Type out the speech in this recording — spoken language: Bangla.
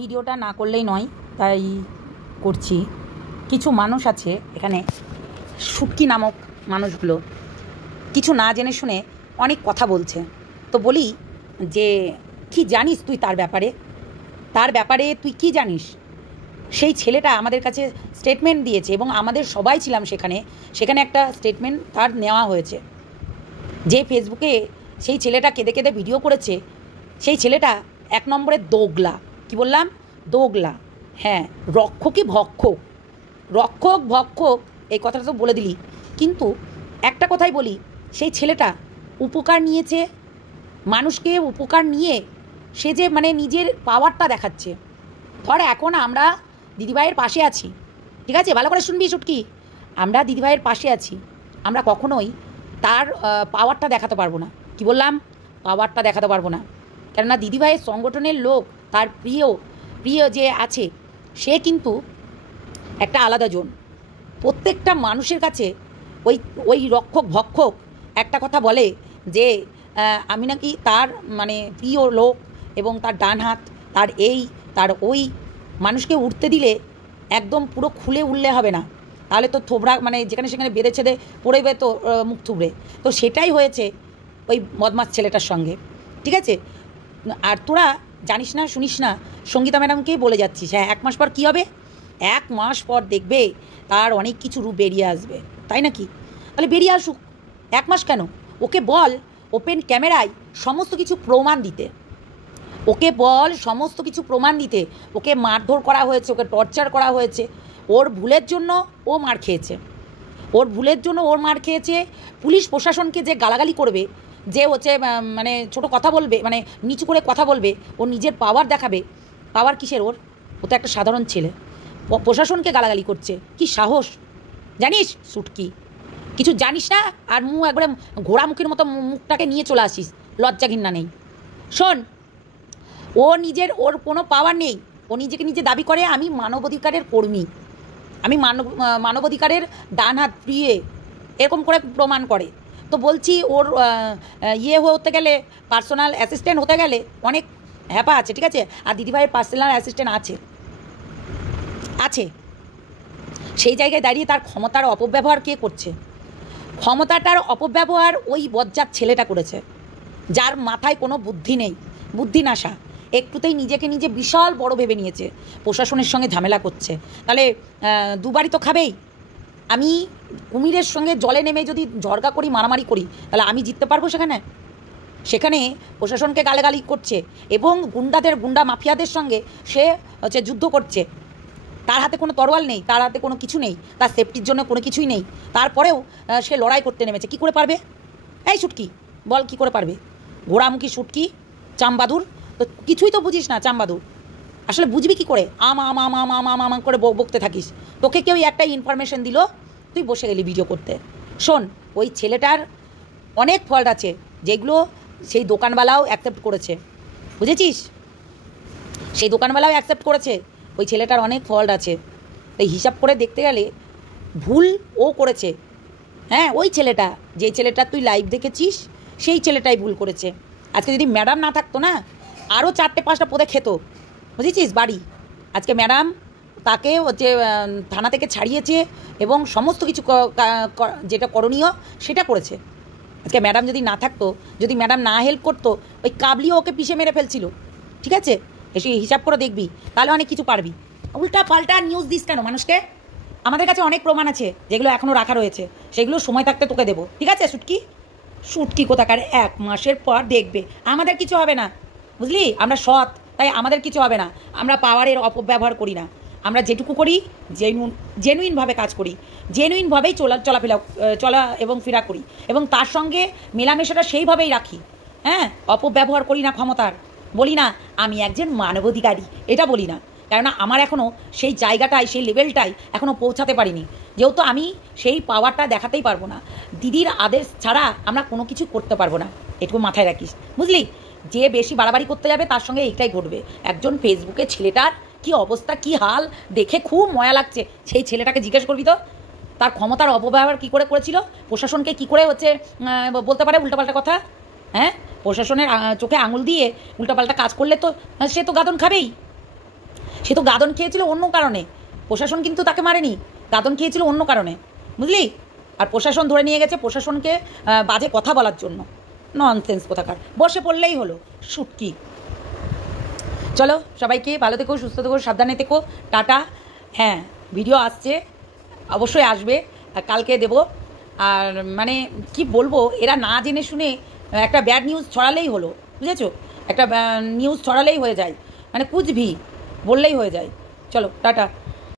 ভিডিওটা না করলেই নয়, তাই করছি। কিছু মানুষ আছে এখানে, শুটকি নামক মানুষগুলো কিছু না জেনে শুনে অনেক কথা বলছে। তো বলি যে কি জানিস তুই তার ব্যাপারে তুই কি জানিস? সেই ছেলেটা আমাদের কাছে স্টেটমেন্ট দিয়েছে এবং আমাদের সবাই ছিলাম সেখানে একটা স্টেটমেন্ট তার নেওয়া হয়েছে। যে ফেসবুকে সেই ছেলেটা কেঁদে কেঁদে ভিডিও করেছে, সেই ছেলেটা 1 নম্বরে দোগলা। কি বললাম? দোগলা। হ্যাঁ, রক্ষক ভক্ষক এই কথাটা তো বলে দিলি, কিন্তু একটা কথাই বলি, সেই ছেলেটা উপকার নিয়েছে, মানুষকে উপকার নিয়ে সে যে মানে নিজের পাওয়ারটা দেখাচ্ছে। ধর এখন আমরা দিদিভাইয়ের পাশে আছি, ঠিক আছে? ভালো করে শুনবি শুটকি, আমরা দিদিভাইয়ের পাশে আছি, আমরা কখনোই তার পাওয়ারটা দেখাতে পারবো না। কি বললাম? পাওয়ারটা দেখাতে পারবো না, কেননা দিদিভাইয়ের সংগঠনের লোক, তার প্রিয় যে আছে, সে কিন্তু একটা আলাদা জন। প্রত্যেকটা মানুষের কাছে ওই রক্ষক ভক্ষক একটা কথা বলে যে আমি নাকি তার মানে প্রিয় লোক এবং তার ডান হাত, তার ওই মানুষকে উঠতে দিলে একদম পুরো খুলে উঠলে হবে না, তাহলে তো থোবড়া মানে যেখানে সেখানে বেঁধে ছেদে পড়েবে তো মুখ থুবড়ে। তো সেটাই হয়েছে ওই বদমাস ছেলেটার সঙ্গে, ঠিক আছে? আর তোরা জানিস না, শুনিস না, সঙ্গীতা ম্যাডামকেই বলে যাচ্ছিস। হ্যাঁ, 1 মাস পর কী হবে? 1 মাস পর দেখবে তার অনেক কিছু রূপ বেরিয়ে আসবে, তাই নাকি? তাহলে বেরিয়ে আসুক, 1 মাস কেন? ওকে বল ওপেন ক্যামেরায় সমস্ত কিছু প্রমাণ দিতে, ওকে মারধর করা হয়েছে, ওকে টর্চার করা হয়েছে, ওর ভুলের জন্য ও মার খেয়েছে। পুলিশ প্রশাসনকে যে গালাগালি করবে, যে হচ্ছে মানে ছোট কথা বলবে, মানে নিচু করে কথা বলবে, ও নিজের পাওয়ার দেখাবে। পাওয়ার কিসের ওর? ও তো একটা সাধারণ ছেলে, প্রশাসনকে গালাগালি করছে। কি সাহস! জানিস শুটকি, কিছু জানিস না, আর একবারে ঘোড়ামুখীর মতো মুখটাকে নিয়ে চলে আসিস, লজ্জা ঘৃণা নেই। শোন, ওর কোনো পাওয়ার নেই। ও নিজে দাবি করে আমি মানবাধিকারের কর্মী, আমি মানবাধিকারের ডান হাত প্রিয়ে, এরকম করে প্রমাণ করে। তো বলছি ওর হতে গেলে, পার্সোনাল অ্যাসিস্ট্যান্ট হতে গেলে অনেক হ্যাপা আছে, ঠিক আছে? আর দিদিভাইয়ের পার্সোনাল অ্যাসিস্ট্যান্ট আছে। সেই জায়গায় দাঁড়িয়ে তার ক্ষমতার অপব্যবহার কে করছে? ক্ষমতাটার অপব্যবহার ওই বজ্জাত ছেলেটা করেছে, যার মাথায় কোনো বুদ্ধি নেই, বুদ্ধিনাশা। একটুতেই নিজে বিশাল বড় ভেবে নিয়েছে, প্রশাসনের সঙ্গে ঝামেলা করছে। তাহলে দুবারই তো খাবেই। আমি কুমিরের সঙ্গে জলে নেমে যদি ঝড়গা করি, মারামারি করি, তাহলে আমি জিততে পারবো? সেখানে প্রশাসনকে গালাগালি করছে এবং গুন্ডা মাফিয়াদের সঙ্গে সে হচ্ছে যুদ্ধ করছে। তার হাতে কোনো তরোয়াল নেই, তার হাতে কোনো কিছু নেই, তার সেফটির জন্য কোনো কিছুই নেই, তারপরেও সে লড়াই করতে নেমেছে। কি করে পারবে? এই শুটকি, বল কি করে পারবে? ঘোড়ামুখী শুটকি, চামবাদুর, তো কিছুই তো বুঝিস না। চামবাদুর আসলে বুঝবি কি করে? আম করে বকতে থাকিস। তোকে কেউ একটা ইনফরমেশন দিল, তুই বসে গেলি ভিডিও করতে। শোন, ওই ছেলেটার অনেক ফল্ট আছে, যেগুলো সেই দোকানওয়ালাও অ্যাকসেপ্ট করেছে, বুঝেছিস? সেই দোকানওয়ালাও অ্যাকসেপ্ট করেছে ওই ছেলেটার অনেক ফল্ট আছে। তাই হিসাব করে দেখতে গেলে ভুল ও করেছে। হ্যাঁ, ওই ছেলেটা, যেই ছেলেটা তুই লাইভ দেখেছিস, সেই ছেলেটাই ভুল করেছে। আজকে যদি ম্যাডাম না থাকতো না, আরও 4-5টা পদে খেত, বুঝেছিস? বাড়ি আজকে ম্যাডাম তাকে হচ্ছে থানা থেকে ছাড়িয়েছে এবং সমস্ত কিছু যেটা করণীয় সেটা করেছে। আজকে ম্যাডাম যদি না থাকতো, যদি ম্যাডাম না হেল্প করতো, ওই কাবলিও ওকে পিষে মেরে ফেলছিল, ঠিক আছে? এসে হিসাব করে দেখবি, তাহলে অনেক কিছু পারবি। উল্টা পাল্টা নিউজ দিস কেন মানুষকে? আমাদের কাছে অনেক প্রমাণ আছে, যেগুলো এখনও রাখা রয়েছে, সেগুলো সময় থাকতে তোকে দেবো, ঠিক আছে? শুটকি কোথাকার, 1 মাসের পর দেখবে আমাদের কিছু হবে না, বুঝলি? আমরা সৎ, তাই আমাদের কিছু হবে না। আমরা পাওয়ারের অপব্যবহার করি না, আমরা যেটুকু করি জেনুইনভাবে কাজ করি, জেনুইনভাবেই চলা এবং ফেরা করি, এবং তার সঙ্গে মেলামেশাটা সেইভাবেই রাখি। হ্যাঁ, অপব্যবহার করি না ক্ষমতার। বলি না আমি একজন মানবাধিকারী, এটা বলি না, কেননা আমার এখনও সেই জায়গাটায়, সেই লেভেলটায় এখনও পৌঁছাতে পারিনি, যেহেতু আমি সেই পাওয়ারটা দেখাতেই পারবো না। দিদির আদেশ ছাড়া আমরা কোনো কিছু করতে পারবো না, এটুকু মাথায় রাখিস, বুঝলি? যে বেশি বাড়াবাড়ি করতে যাবে তার সঙ্গে এইটাই ঘটবে। একজন ফেসবুকে ছেলেটার কি অবস্থা, কি হাল, দেখে খুব ময়া লাগছে। সেই ছেলেটাকে জিজ্ঞেস করবি তো তার ক্ষমতার অপব্যবহার কী করে করেছিল, প্রশাসনকে কী করে হচ্ছে বলতে পারে উল্টাপাল্টা কথা। হ্যাঁ, প্রশাসনের চোখে আঙুল দিয়ে উল্টাপাল্টা কাজ করলে তো সে তো গাদন খাবেই। সে তো গাদন খেয়েছিল অন্য কারণে, প্রশাসন কিন্তু তাকে মারেনি, গাদন খেয়েছিল অন্য কারণে, বুঝলি? আর প্রশাসন ধরে নিয়ে গেছে প্রশাসনকে বাজে কথা বলার জন্য। ননসেন্স কোথাকার, বসে পড়লেই হলো শুটকি। চলো সবাইকে ভালো থেকো, সুস্থ থেকো, সাবধানে থেকো, টাটা। হ্যাঁ, ভিডিও আসছে, অবশ্যই আসবে, কালকে দেব। আর মানে কি বলবো, এরা না জেনে শুনে একটা ব্যাড নিউজ ছড়ালেই হলো, বুঝেছো? একটা নিউজ ছড়ালেই হয়ে যায়, মানে কুচভি বললেই হয়ে যায়। চলো টাটা।